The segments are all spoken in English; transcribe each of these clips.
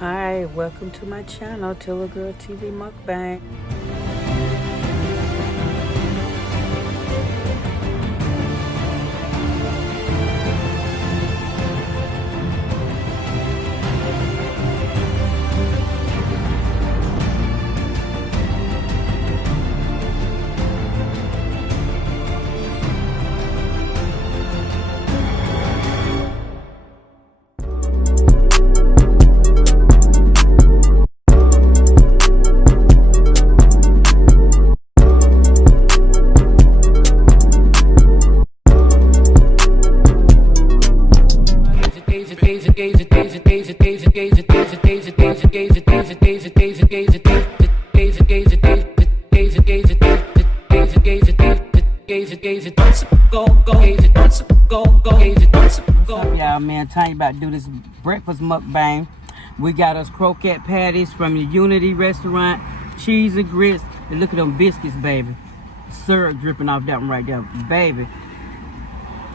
Hi, welcome to my channel, Tilla Girl TV Mukbang. Y'all, man, Tonia about to do this breakfast mukbang. We got us croquet patties from the Unity restaurant, cheese and grits, and look at them biscuits, baby. Syrup dripping off that one right there, baby.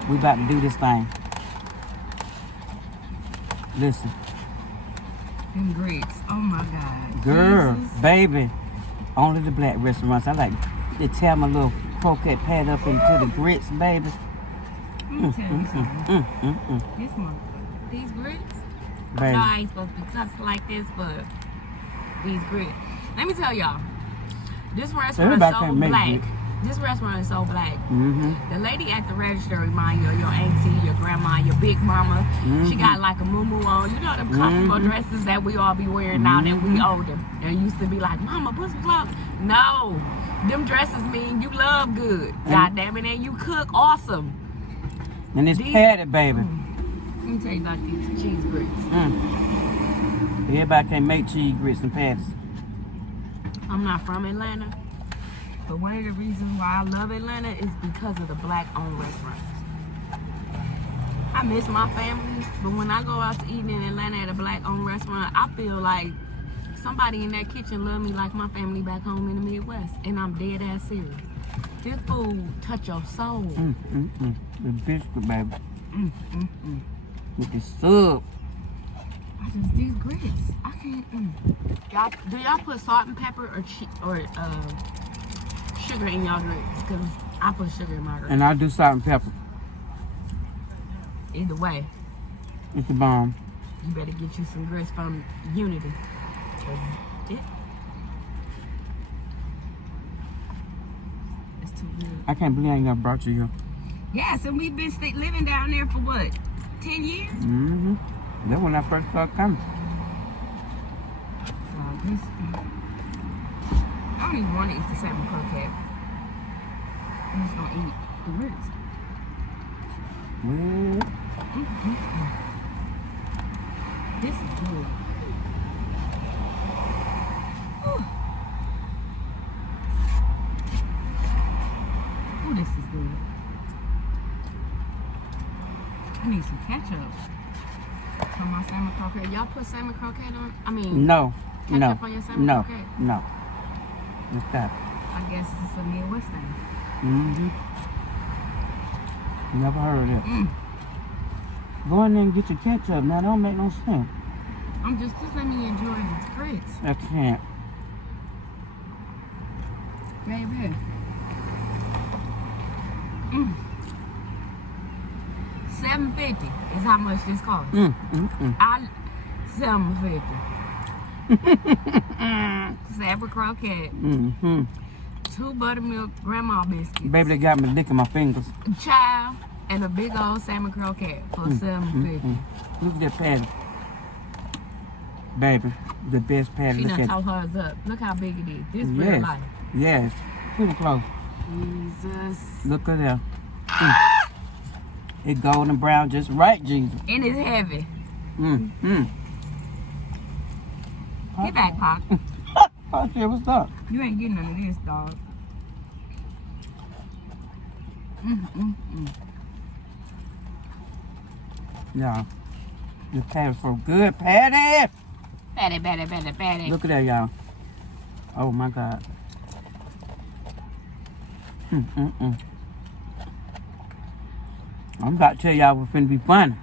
We about to do this thing. Listen. And grits. Oh my God. Girl, Jesus. baby. Only the black restaurants. I like to tear my little croquet patty up into the grits, baby. Let me tell you something. This one, these grits, Baby. no, I ain't supposed to be cussed like this, but these grits. Let me tell y'all, this restaurant is so black. This restaurant is so black. The lady at the register remind you of your auntie, your grandma, your big mama. She got like a moo on. You know them comfortable dresses that we all be wearing now that we older. They used to be like, Mama, put some clothes. No, them dresses mean you love good. God damn it, and you cook awesome. And it's patty, baby. Let me tell you about these cheese grits. Everybody can't make cheese grits and patties. I'm not from Atlanta, but one of the reasons why I love Atlanta is because of the black-owned restaurants. I miss my family, but when I go out to eat in Atlanta at a black-owned restaurant, I feel like somebody in that kitchen love me like my family back home in the Midwest, and I'm dead ass serious. This food touch your soul. The biscuit, baby. With the soup. These grits, I can't. Do y'all put salt and pepper or sugar in y'all grits? Cause I put sugar in my grits. And I do salt and pepper. Either way, It's the bomb. you better get you some grits from Unity. It's too good. I can't believe I ain't never brought you here. Yes, and we've been living down there for what, 10 years? That's when I first started coming. I don't even want to eat the salmon croquette. I'm just gonna eat the grits. This is good. Oh, this is good. I need some ketchup on my salmon croquette. Y'all put salmon croquette on? I mean, No. ketchup on your salmon croquette? No. Let's stop. I guess it's a Midwest thing. Never heard of it. Go in there and get your ketchup. Now, that don't make no sense. I'm just let me enjoy these grits. I can't. Baby. $7.50 is how much this costs. $7.50. Salmon croquette. 2 buttermilk grandma biscuits. Baby, they got me licking my fingers. Child and a big old salmon croquette for $7.50. Look at that patty. Baby, the best patty. She Look done at tore hers up. Look how big it is. This real life. Yes. Pretty close. Jesus. Look at that. It's golden brown just right, Jesus. And it's heavy. Get back, Pop. I said, what's up? You ain't getting none of this, dog. Yeah. This patty's so good, Patty. Patty. Look at that, y'all. Oh, my God. I'm about to tell y'all what's finna be fun.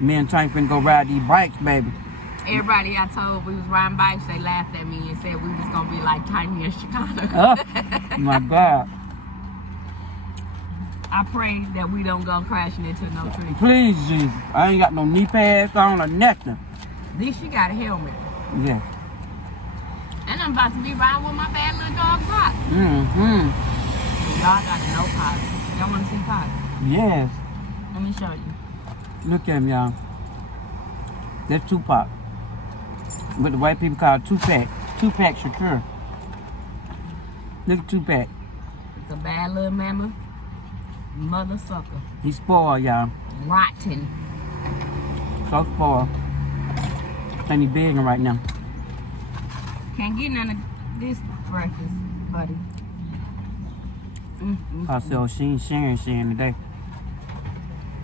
Me and Tank finna go ride these bikes, baby. Everybody I told we was riding bikes, they laughed at me and said we was gonna be like Tonia in Chicago. Oh, my God. I pray that we don't go crashing into no tree. Please, Jesus. I ain't got no knee pads on or nothing. At least you got a helmet. Yes. And I'm about to be riding with my bad little dog Pot. Y'all gotta know Pot. Y'all wanna see Pot? Yes. Let me show you. Look at him, y'all. That's Tupac. What the white people call Tupac. Tupac Shakur. Look at Tupac. It's a bad little mama. Mother sucker. He's spoiled, y'all. Rotten. So spoiled. And he's begging right now. Can't get none of this breakfast, buddy. I said, oh, she ain't sharing today.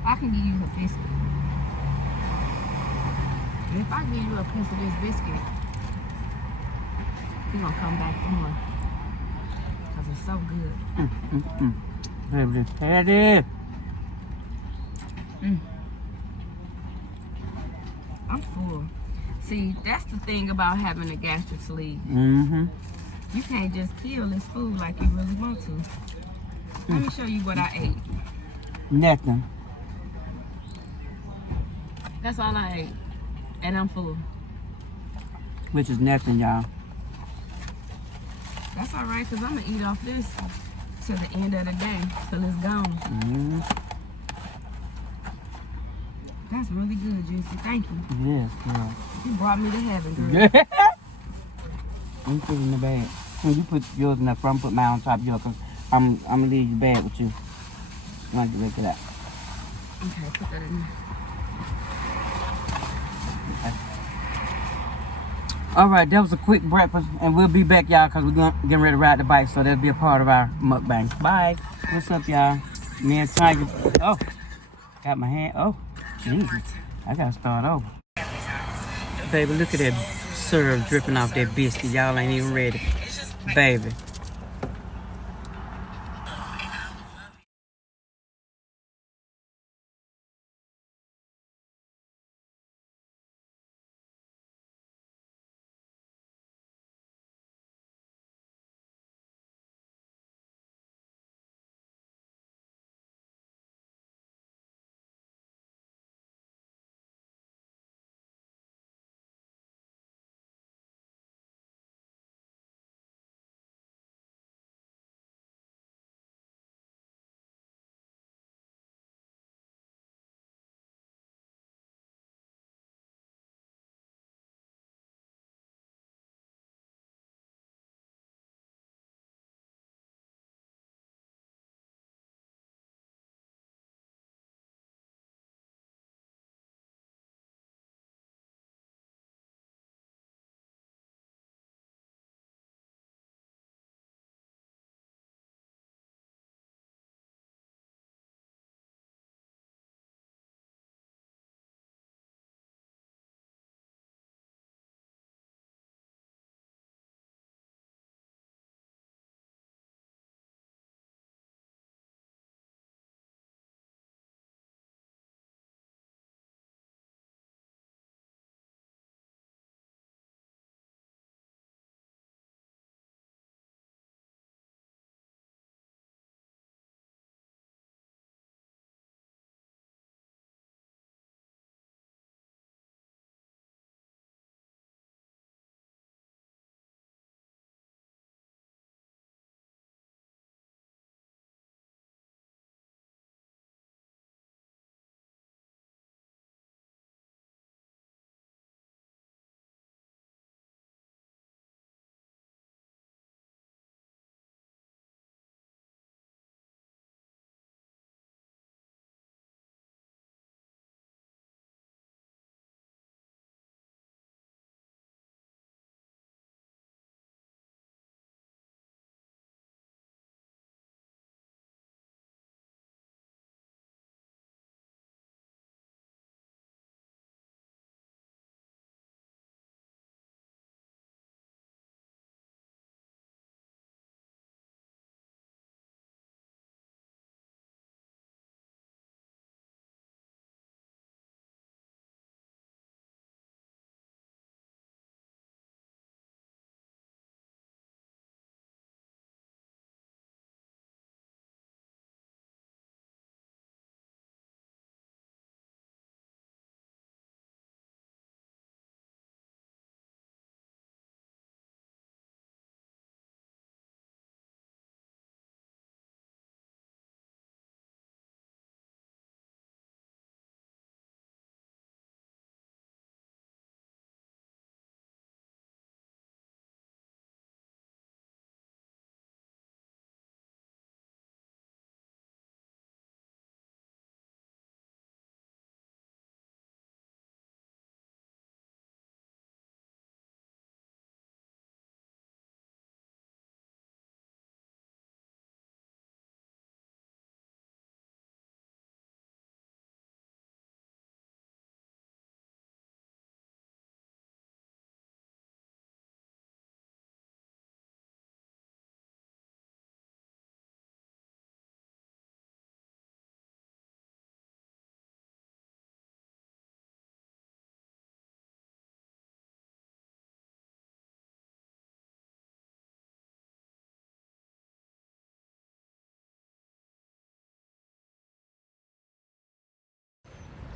I can give you a biscuit. If I give you a piece of this biscuit, you're gonna come back for more. Cause it's so good. Baby, Patty. I'm full. See, that's the thing about having a gastric sleeve. You can't just kill this food like you really want to. Let me show you what I ate. Nothing. That's all I ate. And I'm full. Which is nothing, y'all. That's all right, because I'm going to eat off this to the end of the day till it's gone. That's really good, Juicy. Thank you. Yes, girl. You brought me to heaven, girl. Let me put it in the bag. When you put yours in the front, put mine on top of yours, because I'm going to leave your bag with you. I want to get rid of that. Okay, put that in there. All right, that was a quick breakfast, and we'll be back, y'all, because we're getting ready to ride the bike, so that'll be a part of our mukbang. Bye. What's up, y'all? Me and Tiger. Oh, got my hand. Oh, Jesus. I got to start over. Baby, look at that syrup dripping off that biscuit. Y'all ain't even ready. Baby.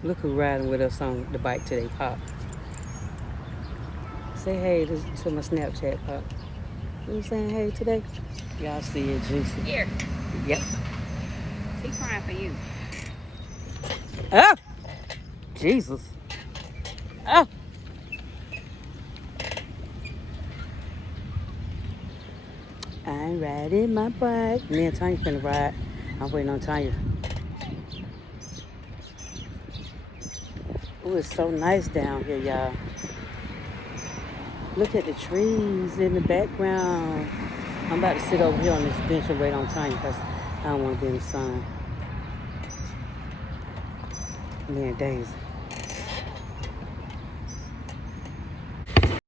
Look who riding with us on the bike today, Pop. Say hey to my Snapchat, Pop. You saying hey today? Y'all see it, Juicy. Here. Yep. He's crying for you. Oh! Jesus. Oh! I'm riding my bike. Me and Tonya finna ride. I'm waiting on Tonya. Oh, it's so nice down here, y'all. Look at the trees in the background. I'm about to sit over here on this bench and wait on Tonya because I don't want to be in the sun. Me and Daisy.